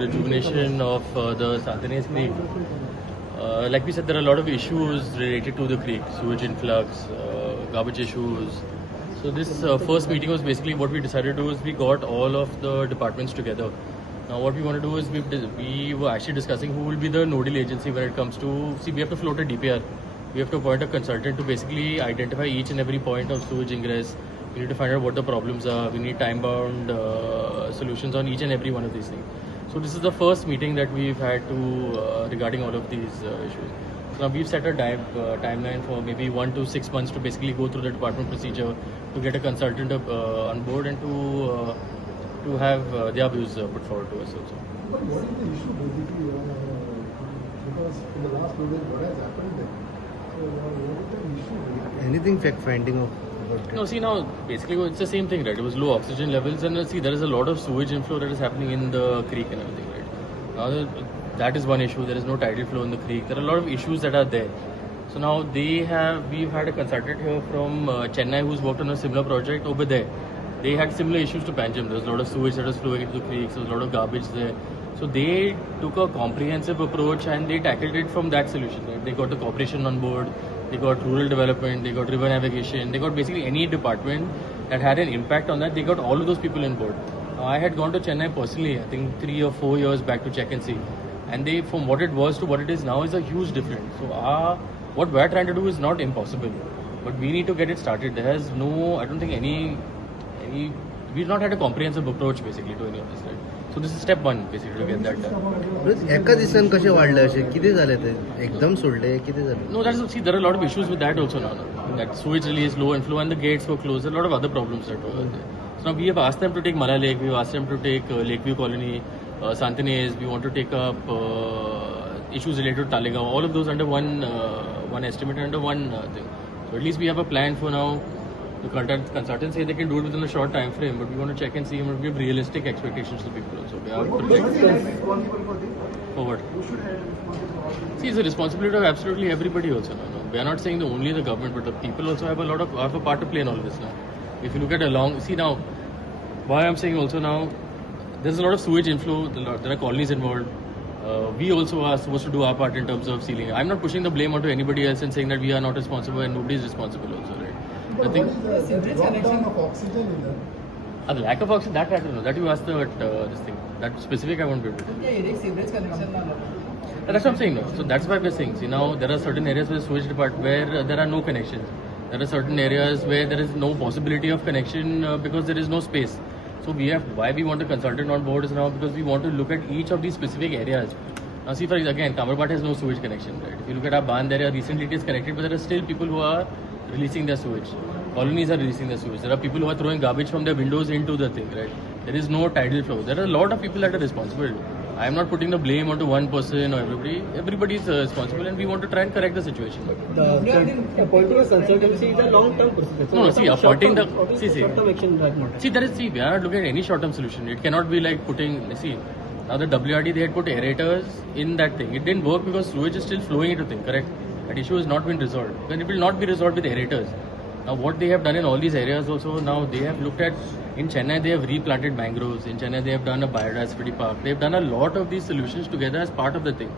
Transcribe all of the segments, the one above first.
rejuvenation of the Santanese Creek. Like we said, there are a lot of issues related to the creek, sewage influx, garbage issues. So this first meeting was basically what we decided to do is we got all of the departments together. Now what we want to do is we were actually discussing who will be the nodal agency when it comes to, see, we have to float a DPR. We have to appoint a consultant to basically identify each and every point of sewage ingress. We need to find out what the problems are. We need time-bound solutions on each and every one of these things. So this is the first meeting that we've had to regarding all of these issues. So now we've set a timeline for maybe 1 to 6 months to basically go through the department procedure, to get a consultant on board and to have their views put forward to us also. But what is the issue basically? Because in the last 2 days, what has happened there? So what is the issue basically? Anything fact-finding of? No, see now, basically it's the same thing, right? It was low oxygen levels and see there is a lot of sewage inflow that is happening in the creek and everything, right? Now that is one issue. There is no tidal flow in the creek. There are a lot of issues that are there. So now we've had a consultant here from Chennai who's worked on a similar project over there. They had similar issues to Panjim. There was a lot of sewage that was flowing into the creeks. There was a lot of garbage there. So they took a comprehensive approach and they tackled it from that solution, right? They got the corporation on board. They got rural development, they got river navigation, they got basically any department that had an impact on that, they got all of those people on board. I had gone to Chennai personally, I think 3 or 4 years back to check and see. And they, from what it was to what it is now, is a huge difference. So what we're trying to do is not impossible, but we need to get it started. There has no, I don't think we've not had a comprehensive approach basically to any of this, right? So this is step 1 basically to get that done. एका दिसान कशें वाडले अशें कितें जालें ते एकदम सोडले कितें जालें? No, see, there are a lot of issues with that also now. That sewage release, low inflow, and the gates were closed. There are a lot of other problems that were there. So now we have asked them to take Mala Lake, we've asked them to take Lakeview Colony, Santanese. We want to take up issues related to Talegaon. All of those under one estimate and under one thing. So at least we have a plan for now. The consultants say they can do it within a short time frame, but we want to check and see and give realistic expectations to people also. We are for what? See, it's a responsibility of absolutely everybody also. No? We are not saying only the government, but the people also have a part to play in all this now. If you look at see now, why I'm saying also now, there's a lot of sewage inflow. There are colonies involved. We also are supposed to do our part in terms of sealing. I'm not pushing the blame onto anybody else and saying that we are not responsible and nobody is responsible also, right? But what is the drop-down of oxygen in that? The lack of oxygen, that I don't know. That you asked this thing. That specific I won't be able to tell. That's what I'm saying now. So that's why we're saying. See now there are certain areas where the sewage department where there are no connections. There are certain areas where there is no possibility of connection because there is no space. So why we want a consultant on board is now because we want to look at each of these specific areas. Now see, for again, Kamarpat has no sewage connection, right? If you look at our Bandh area, recently it is connected, but there are still people who are releasing their sewage. Colonies are releasing their sewage. There are people who are throwing garbage from their windows into the thing, right? There is no tidal flow. There are a lot of people that are responsible. I am not putting the blame onto one person or everybody. Everybody is responsible, and we want to try and correct the situation. Appointing a consultancy is a long-term process. No, see, appointing we are not looking at any short-term solution. It cannot be like now the WRD, they had put aerators in that thing. It didn't work because sewage is still flowing into the thing, correct? That issue has not been resolved. Then it will not be resolved with aerators. Now what they have done in all these areas also, now they have looked at, in Chennai they have replanted mangroves, in Chennai they have done a biodiversity park, they have done a lot of these solutions together as part of the thing.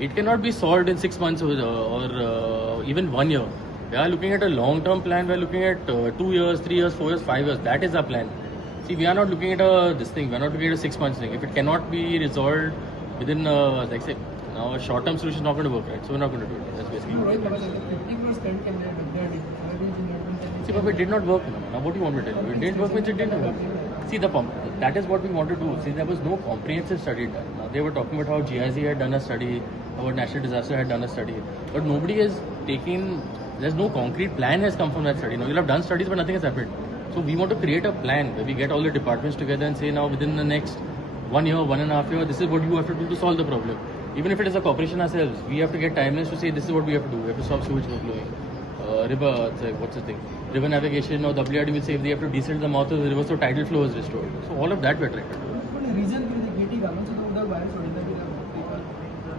It cannot be solved in 6 months or even 1 year. We are looking at a long-term plan, we are looking at 2 years, 3 years, 4 years, 5 years, that is our plan. See, we are not looking at we are not looking at a 6 months thing. If it cannot be resolved within, like say, now a short-term solution is not going to work, right? So we're not going to do it. That's basically what it is. See, but it did not work. Now what do you want me to tell you? It didn't work means it didn't work. See, that is what we want to do. See, there was no comprehensive study done. Now they were talking about how GIZ had done a study, how National Disaster had done a study, but nobody has there's no concrete plan has come from that study. Now you'll have done studies, but nothing has happened. So we want to create a plan where we get all the departments together and say now within the next 1 year, 1.5 years, this is what you have to do to solve the problem. Even if it is a corporation ourselves, we have to get timelines to say this is what we have to do. We have to stop sewage flowing. River navigation or WRD will say if they have to descend the mouth of the river so tidal flow is restored. So all of that we're trying to do.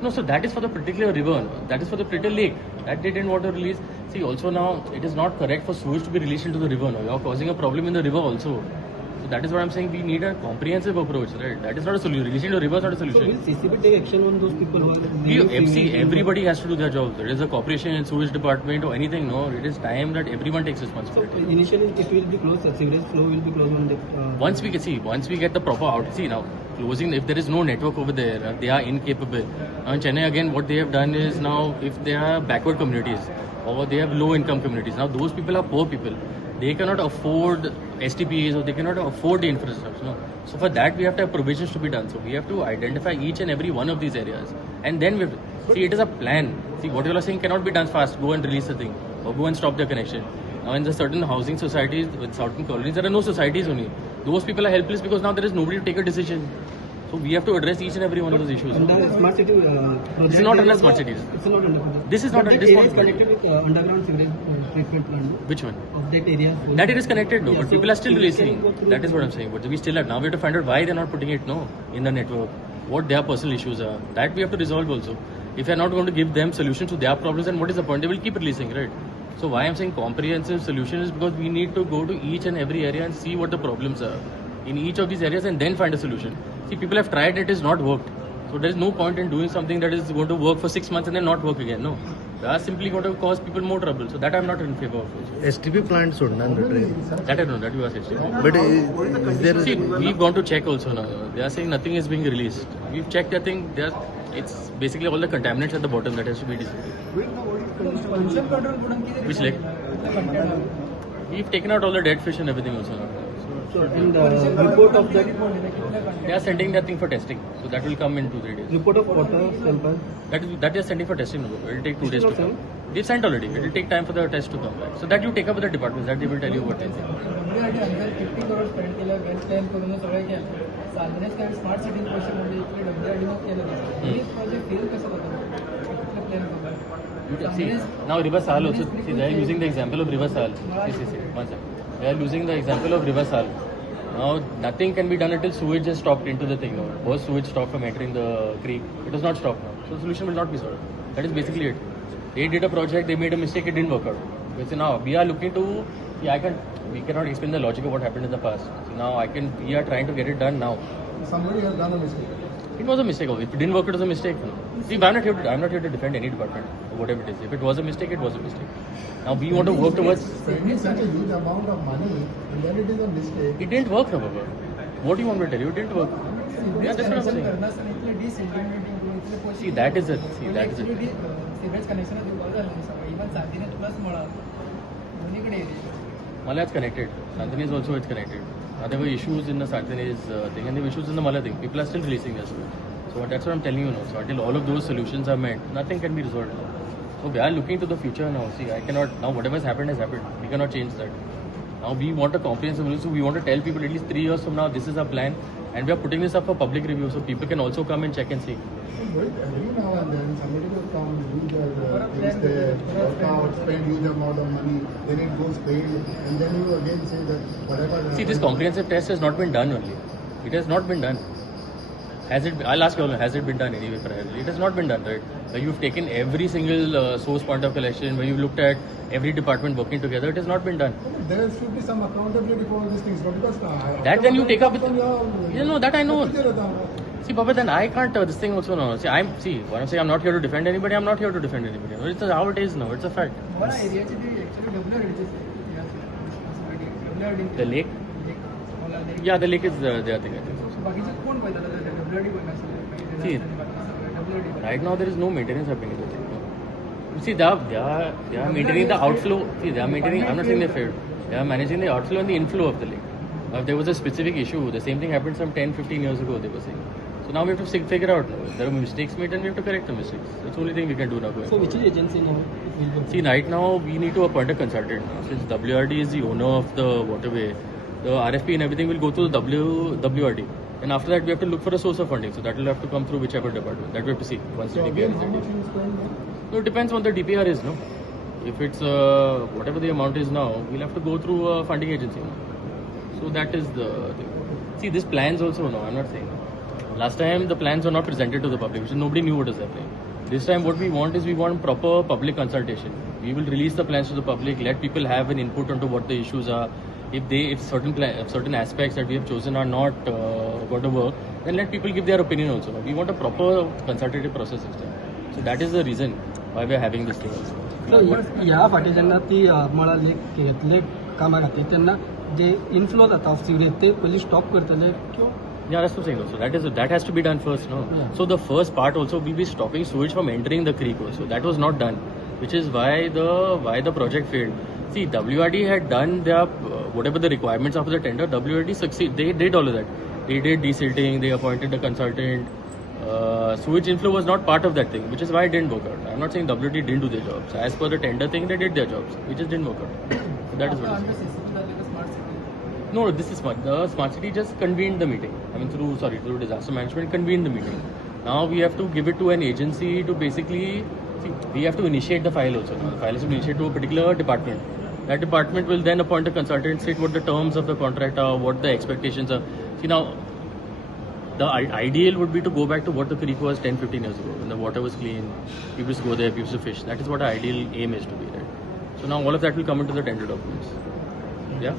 No, so that is for the particular river. That is for the particular lake. That they didn't want to release. See, also now it is not correct for sewage to be released into the river now. You are causing a problem in the river also. So So that is what I'm saying. We need a comprehensive approach, right? That is not a solution. Releasing to river is not a So will solution. CCB take action on those people who are... Everybody has to do their job. There is a corporation and sewage department or anything. No, it is time that everyone takes So responsibility. initially it will be closed, sewerage flow will be closed on the... Once we get the proper out. See now, closing. If there is no network over there, they are incapable. Now in Chennai again, what they have done is now if they are backward communities or they have low income communities, now those people are poor people. They cannot afford STPs or they cannot afford the infrastructure. No? So for that we have to have provisions to be done. So we have to identify each and every one of these areas, and then we see it is a plan. See what you are saying cannot be done fast. Go and release the thing or go and stop the connection. Now in the certain housing societies with certain colonies, there are no societies only. Those people are helpless because now there is nobody to take a decision. So we have to address each and every one of those issues. And the smart city project... This is not under smart cities. It's not under... This is not But under that area is smart cities. connected with underground sewage treatment plant Which one? of that area. That it is connected, no, Yeah, but so people are still people can releasing. go through That is it. what I'm saying. But we still have, now we have to find out why they're not putting it, no, in the network. What their personal issues are. That we have to resolve also. If you're not going to give them solutions to their problems, then what is the point? They will keep releasing, right? So why I'm saying comprehensive solution is because we need to go to each and every area and see what the problems are in each of these areas and then find a solution. See, people have tried it has not worked. So there is no point in doing something that is going to work for 6 months and then not work again. No, they are simply going to cause people more trouble. So that I'm not in favor of. Also. STP plant सोडणार ना train That I don't know. That you are saying. But is there See, we've gone to check also now. They are saying nothing is being released. We've checked. I think it's basically all the contaminants at the bottom that has to be distributed. Which lake? We've taken out all the dead fish and everything also now. So, and report of that... They are sending that thing for testing. So that will come in 2-3 days. Report of water sample. That they are sending for testing. No, it will take 2 days to It's not come. They've sent already. It will take time for the test to come back. So that you take up with the departments. That they will tell you what they think. WRD 50 crores spend केलं waste plan करून सगळं केलं साधनेच काय smart city question म्हणजे इकडे WRD केलं हे project fail कसं होतं plan See, now River Sal also, see, they are using the example of River Sal. See, one second. They are using the example of River Sal. Now, nothing can be done until sewage is stopped into the thing. Was sewage stopped from entering the creek? It was not stopped now. So, the solution will not be solved. That is basically it. They did a project, they made a mistake, it didn't work out. But so now, we are looking to, we cannot explain the logic of what happened in the past. So now, we are trying to get it done now. Somebody has done a mistake. It was a mistake. If it didn't work, it was a mistake. See, I'm not here to defend any department or whatever it is. If it was a mistake, it was a mistake. Now we want to work towards. Spending such a huge amount of money and then it is a mistake. It didn't work, no, Baba. What do you want me to tell you? It didn't work. Yeah, that's what I'm saying. See, that is it. See, that is it. सिव्हिज connection even साथीने plus मुळा दोन्हीकडे Mala is connected. Santani is also connected. There were issues in the Santani's thing and there were issues in the Mala thing. People are still releasing this. So that's what I'm telling you now. So until all of those solutions are met, nothing can be resolved now. So we are looking to the future now. See, I cannot, now whatever has happened has happened. We cannot change that. Now we want a comprehensive solution. So we want to tell people at least 3 years from now, this is our plan. And we are putting this up for public review so people can also come and check and see. But every now and then somebody will come, do their things there, work out, spend huge amount of money, then it goes failed, and then you again say that whatever. See, this comprehensive test has not been done only. It has not been done. I'll ask you all, has it been done anyway for It has not been done, right? Where you've taken every single source point of collection, where you've looked at every department working together, it has not been done. There should be some accountability for all these things, but because That then you take up with. you No, that I know. See, Papa, then I can't this thing also now. See, what I'm saying, I'm not here to defend anybody. I'm not here to defend anybody. It's how it is now. It's a fact. मला एरियाची ती actually WRD The lake? Yeah, the lake is there, I think. बाकीचे कोण पाहिजे WRD See, right now there is no maintenance happening. See, they are maintaining the outflow. See, they are maintaining. I'm not saying they failed. They are managing the outflow and the inflow of the lake. Now, if there was a specific issue, the same thing happened some 10-15 years ago, they were saying. So now we have to figure out. If there are mistakes made, then we have to correct the mistakes. That's the only thing we can do now. So which agency now will go? See, right now we need to appoint a consultant. Since WRD is the owner of the waterway, the RFP and everything will go to the WRD. And after that, we have to look for a source of funding. So that will have to come through whichever department. That we have to see once the So DPR again, is how much ready. you spend? No, it depends on the DPR is, no? If it's whatever the amount is now, we'll have to go through a funding agency. No? So that is the thing. See, these plans also, no, I'm not saying. Last time the plans were not presented to the public, which is nobody knew what is happening. This time what we want is we want proper public consultation. We will release the plans to the public, let people have an input onto what the issues are, if certain aspects that we have chosen are not going to work, then let people give their opinion also. We want a proper consultative process system. So that is the reason why we are having this thing also. ह्या फाटी जेन्ना ती मळा lake घेतले कामा खातीर तेन्ना जे inflow जाता of sewerage ते पयलीं स्टॉप करतले किंवा Yeah, that's what I'm saying also. That has to be done first, no? Yeah. So the first part also will be stopping sewage from entering the creek also. That was not done, which is why the project failed. See, WRD had done their whatever the requirements of the tender. WRD succeed. They did all of that. They did desilting. They appointed a consultant. Sewage inflow was not part of that thing, which is why it didn't work out. I'm not saying WRD didn't do their jobs. As per the tender thing, they did their jobs. It just didn't work out. So that is what it is. Smart city No, this is smart. The smart city just convened the meeting. I mean, through disaster management, convened the meeting. Now we have to give it to an agency to basically see. We have to initiate the file also. Now the file is to initiate to a particular department. That department will then appoint a consultant, state what the terms of the contract are, what the expectations are. See now, the ideal would be to go back to what the creek was 10-15 years ago, when the water was clean. People used to go there, people used to fish. That is what our ideal aim is to be. Right? So now all of that will come into the tender documents. Yeah.